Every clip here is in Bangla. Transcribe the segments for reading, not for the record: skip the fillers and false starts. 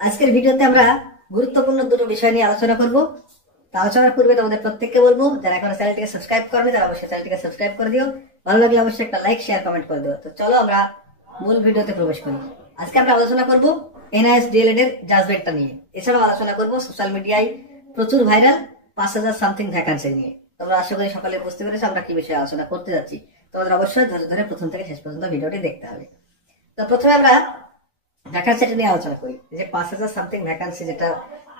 আজকের ভিডিওতে আমরা গুরুত্বপূর্ণ দুটো বিষয় নিয়ে আলোচনা করব। আলোচনার পূর্বে তোমাদের প্রত্যেককে বলবো, যারা এখনো চ্যানেলটিকে সাবস্ক্রাইব করবে তারা অবশ্যই চ্যানেলটিকে সাবস্ক্রাইব করে দিও। ভালো লাগলে অবশ্যই একটা লাইক, শেয়ার, কমেন্ট করে দিও। তো চলো আমরা মূল ভিডিওতে প্রবেশ করি। আজকে আমরা আলোচনা করব এনআইএস ডিএলএড এর জাজমেন্টটা নিয়ে। এছাড়াও আলোচনা করব সোশ্যাল মিডিয়ায় প্রচুর ভাইরাল 5000 সামথিং ভ্যাকান্সি নিয়ে। তোমরা আশা করি সকালে বুঝতে পেরেছো আমরা কি বিষয়ে আলোচনা করতে যাচ্ছি। তোমাদের অবশ্যই ধৈর্য ধরে প্রথম থেকে শেষ পর্যন্ত ভিডিওটি দেখতে হবে। তো প্রথমে আমরা ভ্যাকান্সিটা নিয়ে আলোচনা করি। যে 5000 সামথিং ভ্যাকান্সি, যেটা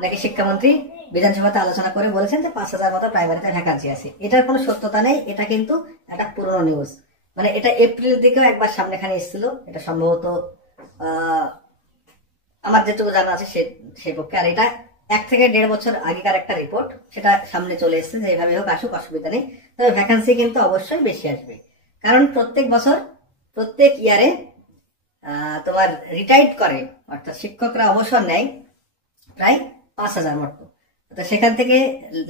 নাকি শিক্ষামন্ত্রী বিধানসভাতে আলোচনা করে বলেছেন যে 5000 মতো প্রাইমারিতে ভ্যাকান্সি আছে। এটার কোনো সত্যতা নেই, এটা কিন্তু একটা পুরনো নিউজ। মানে এটা এপ্রিল দিকেও একবার সামনেখানে এসেছিল। এটা সম্ভবত আমার যেটুকু জানা আছে সেই পক্ষে। আর এটা 1 থেকে 1.5 বছর আগেকার একটা রিপোর্ট, সেটা সামনে চলে এসেছে। যেভাবে হোক আসুক, অসুবিধা নেই। তবে ভ্যাকান্সি কিন্তু অবশ্যই বেশি আসবে, কারণ প্রত্যেক বছর প্রত্যেক ইয়ারে তোমার রিটায়ার্ড করে, অর্থাৎ শিক্ষকরা অবসর নেয় প্রায় 5000 মতো। তো সেখান থেকে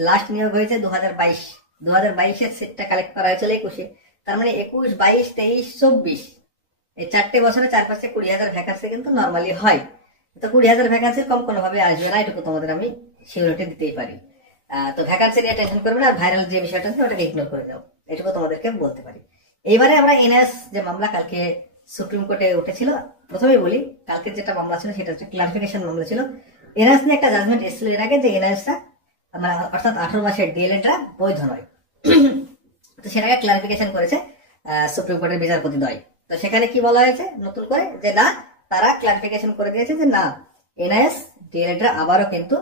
লাস্ট নিয়োগ হয়েছে 2022 সিটটা কালেক্ট করা হয়েছিল 21-এ। তার মানে 21, 22, 23, 24 এই 4টে বছরে চারপাশে 20,000 ভ্যাকান্সি কিন্তু নর্মালি হয়। তো 20,000 ভ্যাকান্সির কম কোনোভাবে আসবে না, এটুকু তোমাদের আমি সিউরিটি দিতেই পারি। তো ভ্যাকান্সি নিয়ে টেনশন করবে না, ভাইরাল যে বিষয়টা আছে ওটাকে ইগনোর করে দাও, এটুকু তোমাদেরকে বলতে পারি। এইবারে আমরা এনআইএস যে মামলা কালকে সুপ্রিম কোর্টে উঠেছিল, প্রথমেই বলি কালকে যেটা মামলা ছিল সেটা হচ্ছে ক্লারিফিকেশন মামলা ছিল। এনআইএস নিয়ে একটা জাজমেন্ট এসেছিল এর আগে, যে এনআইএসটা অর্থাৎ 18 মাসের ডিএলএডটা বৈধ নয়। তো সেটাকে ক্লারিফিকেশন করেছে সুপ্রিম কোর্টের বিচারপতি দ্বয়। তো সেখানে কি বলা হয়েছে নতুন করে, যে না, তারা ক্লারিফিকেশন করে দিয়েছে যে না, এনআইএস ডিএলএডরা আবারও কিন্তু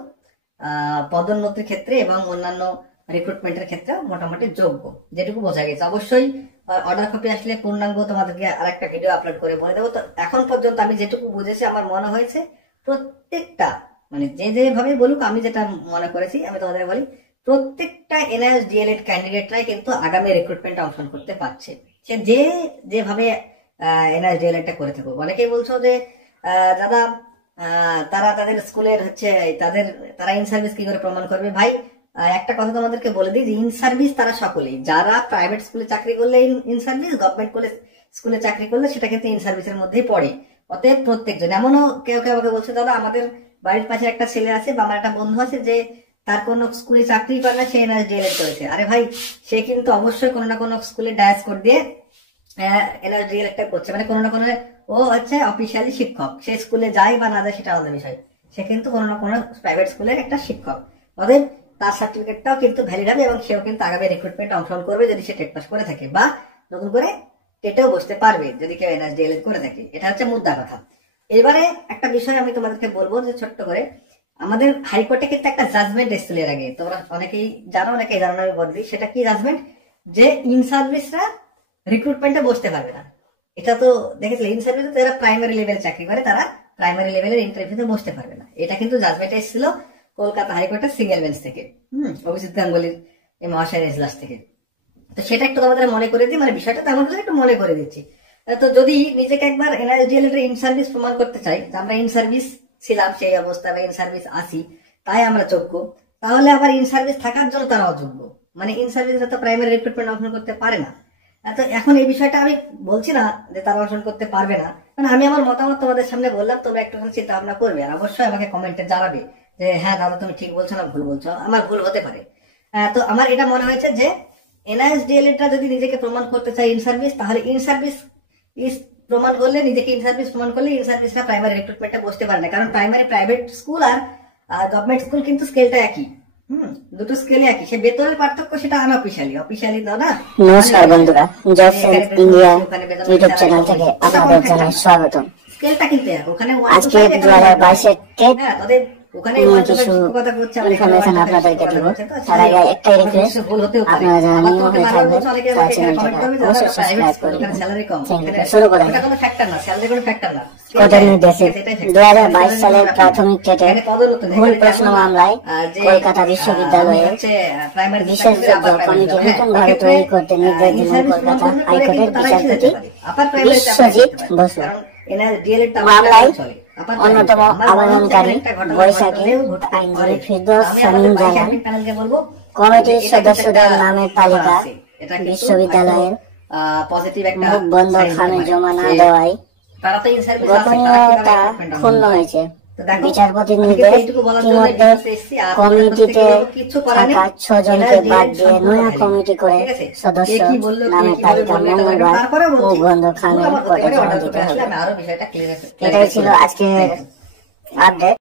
পদোন্নতির ক্ষেত্রে এবং অন্যান্য রিক্রুটমেন্টের ক্ষেত্রে মোটামুটি যোগ্য, যেটুকু বোঝা গেছে। অবশ্যই অর্ডার কপি আসলে পূর্ণাঙ্গ তোমাদেরকে আরেকটা ভিডিও আপলোড করে বলে দেবো। তো এখন পর্যন্ত আমি যেটুকু বুঝেছি, আমার মনে হয়েছে প্রত্যেকটা, মানে যেভাবে বলুক, আমি যেটা মনে করেছি আমি তোমাদের বলি, প্রত্যেকটা এনআইএস ডিএলএড ক্যান্ডিডেটরাই কিন্তু আগামী রিক্রুটমেন্টে অংশগ্রহণ করতে পারছে, সে যেভাবে এনআইএস ডিএলএডটা করে থাকুক। অনেকেই বলছো যে দাদা তারা তাদের স্কুলের হচ্ছে তারা ইন সার্ভিস কি করে প্রমাণ করবে। ভাই, একটা কথা তোমাদেরকে বলে দিই যে ইন সার্ভিস তারা সকলেই, যারা প্রাইভেট স্কুলে চাকরি করলে ইন সার্ভিস, গভর্নমেন্ট স্কুলে চাকরি করলে সেটা কিন্তু ইন সার্ভিসের মধ্যেই পড়ে। অতএব প্রত্যেকজন, এমনও কেউ কেউ আমাকে বলছে দাদা আমাদের বাড়ির পাশে একটা ছেলে আছে বা আমার একটা বন্ধু আছে যে তার কোনো স্কুলে চাকরি করে না, সে এনআইএস ডিএলএড করেছে। আরে ভাই, সে কিন্তু অবশ্যই কোনো না কোনো স্কুলে ডায়াস কোড দিয়ে এনআইএস ডিএলএডটা করছে, মানে কোনো না কোনো, ও হচ্ছে অফিসিয়ালি শিক্ষক। সে স্কুলে যায় বা না যায় সেটা আলাদা বিষয়, সে কিন্তু কোনো না কোনো প্রাইভেট স্কুলের একটা শিক্ষক। অতএব তার সার্টিফিকেটটাও কিন্তু ভ্যালিড হবে এবং সেও কিন্তু আগামী রিক্রুটমেন্টে অংশগ্রহণ করবে যদি সে টেট পাস করে থাকে, বা নতুন করে টেটেও বসতে পারবে যদি কেউ এনআইএস ডিএলএড করে থাকে। এটা হচ্ছে মুদ্রা কথা। এবারে একটা বিষয় আমি তোমাদেরকে বলবো, যে ছোট্ট করে, আমাদের হাইকোর্টে কিন্তু একটা জাজমেন্ট এসেছিল এর আগে, তোমরা অনেকেই জানো, অনেকেই জানো না, আমি বলে দিই সেটা কি জাজমেন্ট। যে ইন সার্ভিসরা রিক্রুটমেন্টে বসতে পারবে না। এটা তো দেখেছিলে, ইন সার্ভিসে যারা প্রাইমারি লেভেলে চাকরি করে তারা প্রাইমারি লেভেলের ইন্টারভিউতে বসতে পারবে না। এটা কিন্তু জাজমেন্ট এসেছিল কলকাতা হাইকোর্টের সিঙ্গেল বেঞ্চ থেকে, অভিজিৎ গাঙ্গুলির এই মহাশয়ের এজলাস থেকে। তো সেটা একটু তোমাদের মনে করে দিই, মানে বিষয়টা তো আমাদের একটু মনে করে দিচ্ছি। তো যদি নিজেকে একবার এনআইএস ডিএলএড ইন সার্ভিস প্রমাণ করতে চাই যে আমরা ইন সার্ভিস ছিলাম, সেই অবস্থা বা ইন সার্ভিস আছি, তাই আমরা যোগ্য, তাহলে আবার ইন সার্ভিস থাকার জন্য তারা অযোগ্য। মানে ইন সার্ভিস তো প্রাইমারি রিক্রুটমেন্ট অংশগ্রহণ করতে পারে না। তো এখন এই বিষয়টা আমি বলছি না যে তারা অংশগ্রহণ করতে পারবে না, মানে আমি আমার মতামত তোমাদের সামনে বললাম, তোমরা একটু চিন্তা ভাবনা করবে আর অবশ্যই আমাকে কমেন্টে জানাবে যে হ্যাঁ দাদা তুমি ঠিক বলছো না ভুল বলছো। আমার ভুল হতে পারে। তো আমার এটা মনে হয়েছে যে এনআইএস ডিএলএডটা যদি নিজেকে প্রমাণ করতে চায় ইন সার্ভিস, তাহলে ইন সার্ভিস প্রমাণ করলে, নিজেকে ইন সার্ভিস প্রমাণ করলে ইন সার্ভিসরা প্রাইমারি রিক্রুটমেন্টে বসতে পারে না। কারণ প্রাইভেট স্কুল আর গভর্নমেন্ট স্কুল কিন্তু স্কেলটা একই, দুটো স্কেলে একই। সে বেতনের পার্থক্য সেটা আনঅফিশিয়ালি, অফিশিয়ালি দাও না। নমস্কার বন্ধুরা, job sense India YouTube channel থেকে আপনাদের জানাই স্বাগতম। স্কেলটা কিন্তু এক, ওখানে আজকে 2022 এর টেট তাদের ওখানে কিছু ইনফরমেশন আপনাদেরকে দেব। তার আগে একটাই রিকোয়েস্ট, আপনারা যারা নিউ হয়ে থাকবেন তারা চ্যানেলটাকে অবশ্যই সাবস্ক্রাইব করবেন। শুরু করা যাক। কোর্টের নির্দেশে 2022 সালের প্রাথমিক টেটের ভুল প্রশ্ন মামলায় কলকাতা বিশ্ববিদ্যালয়ের বিশেষজ্ঞ কমিটি নতুনভাবে তৈরি করতে নির্দেশ দিলেন কলকাতা হাইকোর্টের বিচারপতি বিশ্বজিৎ বসু। মামলায় অন্যতম আবেদনকারী বৈশাখী আইনজীবী ফিরদৌস শামীম জানান, কমিটির সদস্যদের নামের তালিকা বিশ্ববিদ্যালয়ের মুখ বন্ধ খামে জমা না দেওয়ায় গোপনীয়তা ক্ষুণ্ণ হয়েছে। বিচারপ্রতিনিধিদের ইতিমধ্যে কমিটিতে থাকা 6 জনকে বাদ দিয়ে নয়া কমিটি করে সদস্য নামের তালিকা মঙ্গলবার ভূপবন্ধ খানের পদে জমা দিতে হবে। এটাই ছিল আজকের আপডেট।